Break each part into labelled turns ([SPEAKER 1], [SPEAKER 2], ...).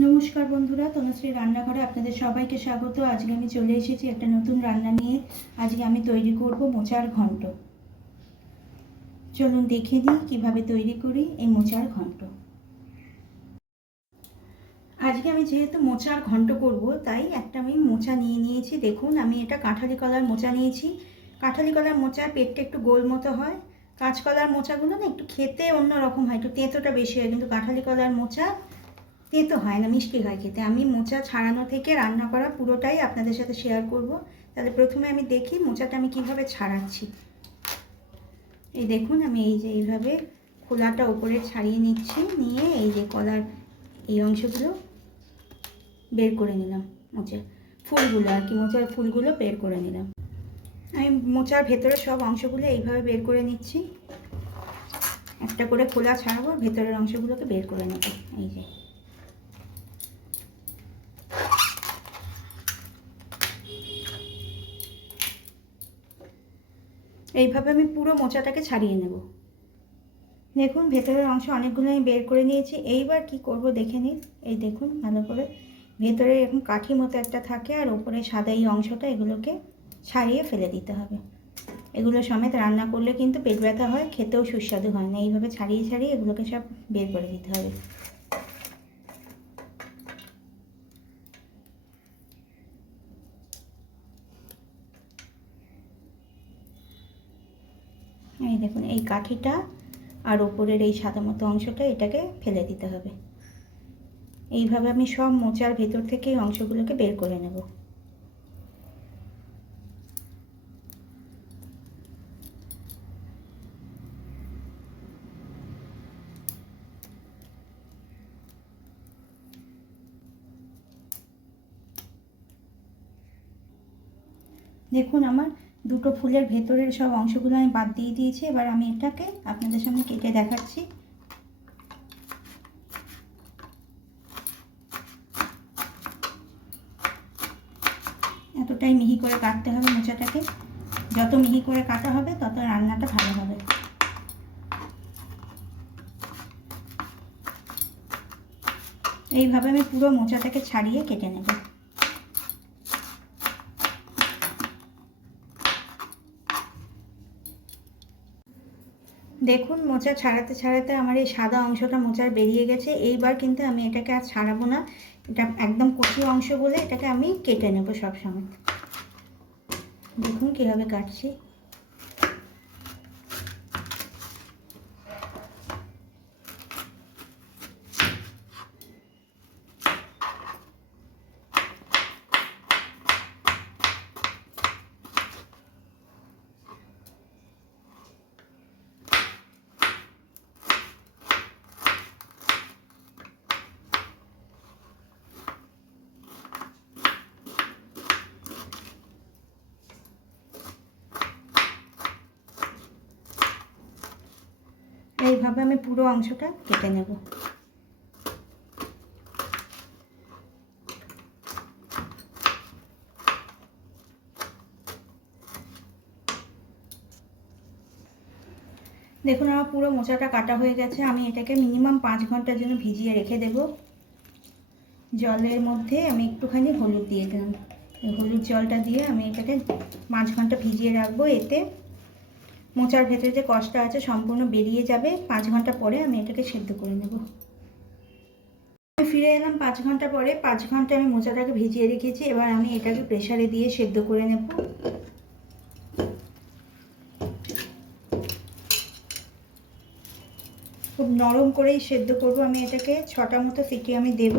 [SPEAKER 1] নমস্কার বন্ধুরা, তনুশ্রী রান্নাঘরে আপনাদের সবাইকে স্বাগত। আজকে আমি চলে এসেছি একটা নতুন রান্না নিয়ে। আজকে আমি তৈরি করব মোচার ঘন্ট। চলুন দেখে দিই কীভাবে তৈরি করি এই মোচার ঘন্ট। আজকে আমি যেহেতু মোচার ঘন্ট করব, তাই একটা আমি মোচা নিয়ে নিয়েছি। দেখুন, আমি এটা কাঁঠালি কলার মোচা নিয়েছি। কাঁঠালি কলার মোচার পেটটা একটু গোল মতো হয়। কাঁচকলার মোচাগুলো না একটু খেতে অন্যরকম হয়, একটু তেঁতোটা বেশি হয়। কিন্তু কাঁঠালি কলার মোচা তেঁতো হয় না, মিষ্টি হয় খেতে। আমি মোচা ছাড়ানো থেকে রান্না করা পুরোটাই আপনাদের সাথে শেয়ার করব। তাহলে প্রথমে আমি দেখি মোচাটা আমি কীভাবে ছাড়াচ্ছি। এই দেখুন, আমি এই যে এইভাবে খোলাটা ওপরে ছাড়িয়ে নিচ্ছি, নিয়ে এই যে কলার এই অংশগুলো বের করে নিলাম মোচার ফুলগুলো আর কি, মোচার ফুলগুলো বের করে নিলাম। আমি মোচার ভেতরে সব অংশগুলো এইভাবে বের করে নিচ্ছি। একটা করে খোলা ছাড়াবো, ভেতরের অংশগুলোকে বের করে নেব। এই যে। এইভাবে আমি পুরো মোচাটাকে ছাড়িয়ে নেব। দেখুন, ভেতরের অংশ অনেকগুলো আমি বের করে নিয়েছি। এইবার কি করব দেখে নিন। এই দেখুন, ভালো করে। ভেতরে এরকম কাঠি মতো একটা থাকে আর ওপরে সাদা এই অংশটা, এগুলোকে ছাড়িয়ে ফেলে দিতে হবে। এগুলো সমেত রান্না করলে কিন্তু পেট ব্যথা হয়, খেতেও সুস্বাদু হয় না। এইভাবে ছাড়িয়ে ছাড়িয়ে এগুলোকে সব বের করে দিতে হবে। এই কাঠিটা আর ওপরের এই সাদা মতো অংশটা এটাকে ফেলে দিতে হবে। এইভাবে আমি সব মোচার ভেতর থেকে এই অংশগুলোকে বের করে নেব। দেখুন, আমার দুটো ফুলের ভেতরের সব অংশগুলো আমি বাদ দিয়ে দিয়েছি, এবার আমি এটাকে আপনাদের সামনে কেটে দেখাচ্ছি। এতটাই মিহি করে কাটতে হবে মোচাটাকে। যত মিহি করে কাটা হবে, তত রান্নাটা ভালো হবে। এইভাবে আমি পুরো মোচাটাকে ছাড়িয়ে কেটে নেব। দেখুন, মোচা ছাড়াতে ছাড়াতে আমার এই সাদা অংশটা মোচার বেরিয়ে গেছে। এইবার কিন্তু আমি এটাকে আর ছাড়াবো না। এটা একদম কচি অংশ বলে এটাকে আমি কেটে নেব সব সময় দেখুন কীভাবে কাটছি। এইভাবে আমি পুরো অংশটা কেটে নেব। দেখুন আমার পুরো মোচাটা কাটা হয়ে গেছে, আমি এটাকে মিনিমাম পাঁচ ঘণ্টার জন্য ভিজিয়ে রেখে দেব। জলের মধ্যে আমি একটুখানি হলুদ দিয়ে দিলাম। হলুদ জলটা দিয়ে আমি এটাকে পাঁচ ঘণ্টা ভিজিয়ে রাখব, এতে মোচার ভেতরে যে কষটা আছে সম্পূর্ণ বেরিয়ে যাবে, পাঁচ ঘণ্টা পরে আমি এটাকে সেদ্ধ করে নেব। আমি ফিরে এলাম পাঁচ ঘণ্টা পরে, পাঁচ ঘণ্টা আমি মোচাটাকে ভিজিয়ে রেখেছি, এবার আমি এটাকে প্রেশারে দিয়ে সেদ্ধ করে নেব। খুব নরম করেই সেদ্ধ করব আমি এটাকে, ছটা মতো ফিটি আমি দেব।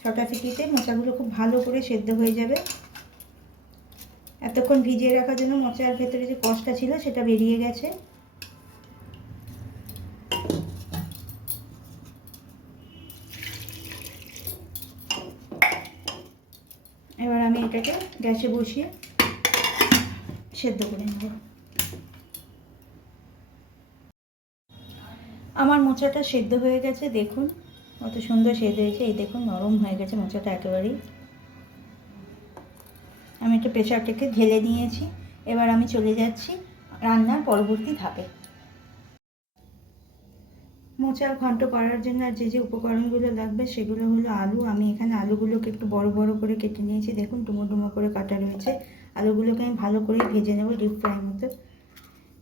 [SPEAKER 1] ছটা ফিটিতে মোচাগুলো খুব ভালো করে সেদ্ধ হয়ে যাবে। এতক্ষণ ভিজিয়ে রাখার জন্য মোচার ভেতরে যে কষটা ছিল সেটা বেরিয়ে গেছে। এবার আমি এটাকে গ্যাসে বসিয়ে সেদ্ধ করে নেব। আমার মোচাটা সেদ্ধ হয়ে গেছে, দেখুন কত সুন্দর সেদ্ধ হয়েছে, এই দেখুন নরম হয়ে গেছে মোচাটা একেবারেই। আমি একটা প্রেশারটাকে ঢেলে নিয়েছি। এবার আমি চলে যাচ্ছি রান্নার পরবর্তী ধাপে। মোচার ঘন্ট করার জন্য আর যে যে উপকরণগুলো লাগবে সেগুলো হলো আলু। আমি এখানে আলুগুলোকে একটু বড় বড় করে কেটে নিয়েছি। দেখুন ডুমো ডুমো করে কাটা রয়েছে। আলুগুলোকে আমি ভালো করে ভেজে নেব ডিপ ফ্রাই মতো।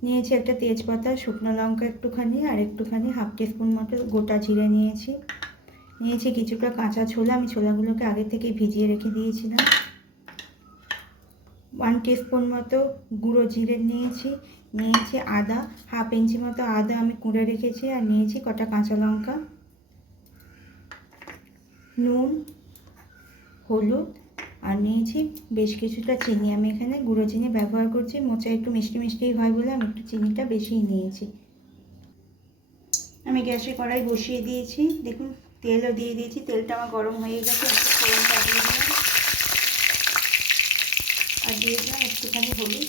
[SPEAKER 1] নিয়েছি একটা তেজপাতা, শুকনো লঙ্কা একটুখানি আর একটুখানি হাফ টিস্পুন মতো গোটা জিরে নিয়েছি। নিয়েছি কিছুটা কাঁচা ছোলা। আমি ছোলাগুলোকে আগে থেকে ভিজিয়ে রেখে দিয়েছিলাম। ওয়ান টিস্পুন মতো গুঁড়ো জিরে নিয়েছি নিয়েছি আদা হাফ ইঞ্চি মতো আদা আমি কুড়ে রেখেছি আর নিয়েছি কটা কাঁচা লঙ্কা, নুন, হলুদ আর নিয়েছি বেশ কিছুটা চিনি। আমি এখানে গুঁড়ো চিনি ব্যবহার করছি, মোচা একটু মিষ্টি মিষ্টি হয় বলে আমি একটু চিনিটা বেশিই নিয়েছি। আমি গ্যাসে কড়াই বসিয়ে দিয়েছি। দেখুন, তেলও দিয়ে দিয়েছি, তেলটা আমার গরম হয়ে গেছে একটু ফোড়নটা দিয়ে দিলাম আর দিয়ে দিলাম একটুখানি হলুদ।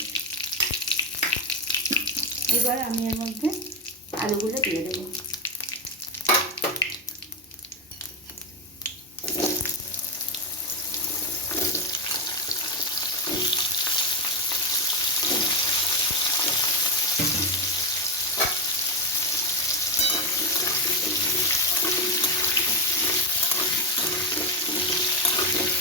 [SPEAKER 1] এবার আমি এর মধ্যে আলুগুলো দিয়ে দেবো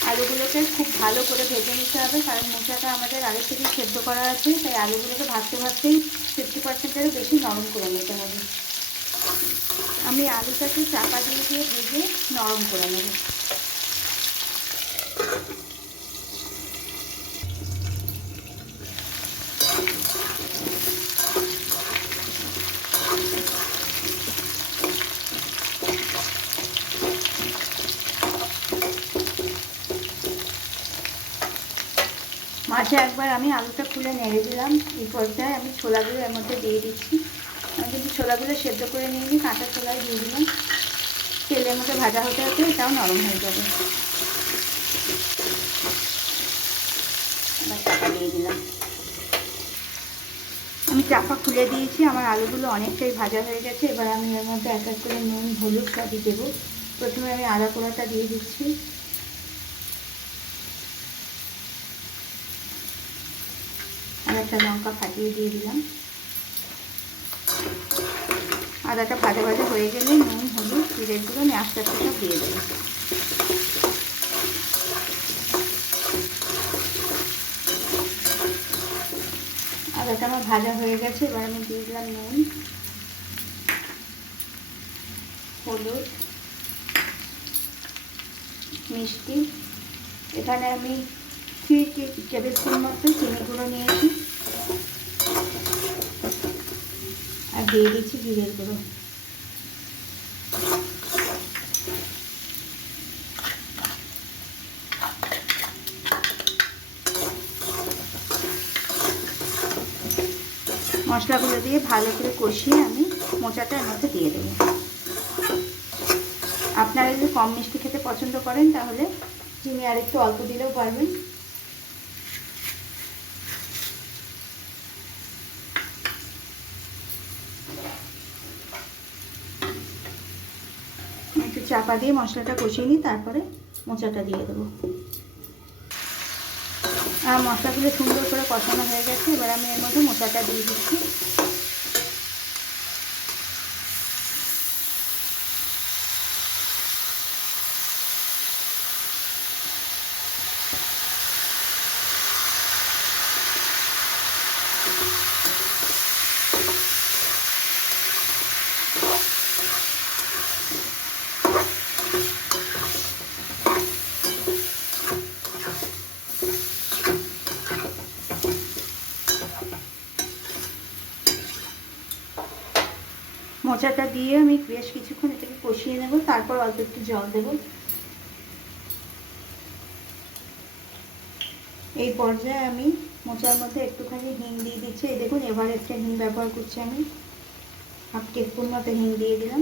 [SPEAKER 1] আলুগুলোকে খুব ভালো করে ভেজে নিতে হবে, কারণ মোচাটা আমাদের আগে থেকে সেদ্ধ করা আছে, তাই আলুগুলোকে ভাজতে ভাজতেই ফিফটি পার্সেন্টেরও বেশি নরম করে নিতে হবে। আমি আলুটাকে চাপা দিয়ে দিয়ে ভেজে নরম করে নেব। মাঝে একবার আমি আলুটা খুলে নেড়ে দিলাম। এই পর্যায়ে আমি ছোলাগুলো এর মধ্যে দিয়ে দিচ্ছি। আমি কিন্তু ছোলাগুলো সেদ্ধ করে নিয়ে নিই কাঁচা ছোলাই দিয়ে দিলাম। তেলের মধ্যে ভাজা হতে হতে এটাও নরম হয়ে যাবে। আমি চাপা খুলে দিয়েছি, আমার আলুগুলো অনেকটাই ভাজা হয়ে গেছে। এবার আমি এর মধ্যে এক এক করে নুন, হলুদ সবই দেবো। প্রথমে আমি আদা পোড়াটা দিয়ে দিচ্ছি। একটা লঙ্কা ফাটিয়ে দিয়ে দিলাম। আদাটা ভাজা ভাজা হয়ে গেলে নুন, হলুদ, জিরের আমি আস্তে আস্তে সব দিয়ে দেবো। আদাটা আমার ভাজা হয়ে গেছে, এবার আমি দিয়ে দিলাম নুন, হলুদ, মিষ্টি। এখানে আমি থ্রি টেবিল স্পুন মতো চিনি গুঁড়ো নিয়েছি আর দিয়ে দিচ্ছি জিরের গুঁড়ো মশলাগুলো দিয়ে ভালো করে কষিয়ে আমি মোচাটা এর মধ্যে দিয়ে দেবো। আপনারা যদি কম মিষ্টি খেতে পছন্দ করেন, তাহলে চিনি আর একটু অল্প দিলেও পারবেন একটু চাপা দিয়ে মশলাটা কষিয়ে নিই তারপরে মোচাটা দিয়ে দেবো। আর মশলাগুলো সুন্দর করে কষানো হয়ে গেছে, এবার আমি এর মধ্যে মোচাটা দিয়ে দিচ্ছি। মোচাটা দিয়ে আমি বেশ কিছুক্ষণ এটাকে কষিয়ে নেব, তারপর অল্প একটু জল দেব। এই পর্যায়ে আমি মোচার মধ্যে একটুখানি হিং দিয়ে দিচ্ছি। এই দেখুন, এভারেস্টের হিং ব্যবহার করছি আমি। হাফ টিস্পুন মতো হিং দিয়ে দিলাম।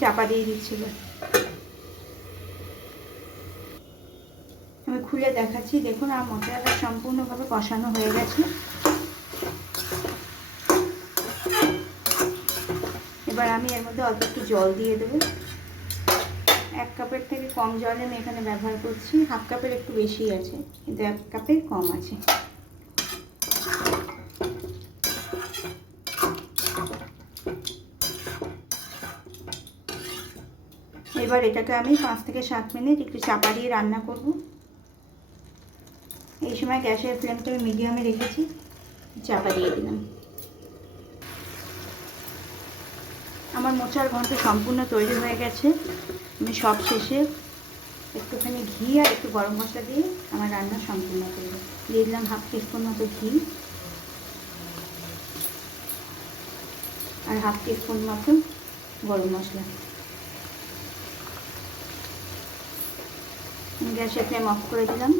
[SPEAKER 1] চাপা দিয়ে দিচ্ছিল। আমি খুলে দেখাচ্ছি, দেখুন, আর মশলাটা সম্পূর্ণভাবে কষানো হয়ে গেছে। এবার আমি এর মধ্যে অল্প একটু জল দিয়ে দেবো। এক কাপের থেকে কম জল আমি এখানে ব্যবহার করছি, হাফ কাপের একটু বেশি আছে, কিন্তু এক কাপের কম আছে। এবার এটাকে আমি পাঁচ থেকে সাত মিনিট একটু চাপা দিয়ে রান্না করব। এই সময় গ্যাসের ফ্লেমটা আমি মিডিয়ামে রেখেছি চাপা দিয়ে দিলাম। আমার মোচার ঘন্ট সম্পূর্ণ তৈরি হয়ে গেছে। আমি সব শেষে একটুখানি ঘি আর একটু গরম মশলা দিয়ে আমার রান্না সম্পূর্ণ করব দিয়ে দিলাম হাফ টিস্পুন মতো ঘি। আর হাফ টিস্পুন মতো গরম মশলা। গ্যাসের ফ্লেম অফ করে দিলাম।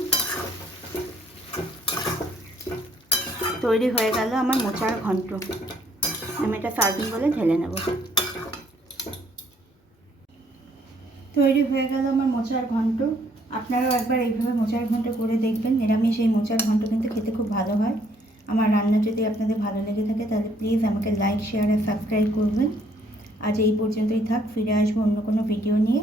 [SPEAKER 1] তৈরি হয়ে গেল আমার মোচার ঘন্ট। আমি এটা সার্ভিং বলে ঢেলে নেব। তৈরি হয়ে গেল আমার মোচার ঘন্ট। আপনারাও একবার এইভাবে মোচার ঘন্ট করে দেখবেন। নিরামিষ এই মোচার ঘন্ট কিন্তু খেতে খুব ভালো হয়। আমার রান্না যদি আপনাদের ভালো লেগে থাকে তাহলে প্লিজ আমাকে লাইক শেয়ার আর সাবস্ক্রাইব করবেন। আজ এই পর্যন্তই থাক। ফিরে আসব অন্য কোনো ভিডিও নিয়ে।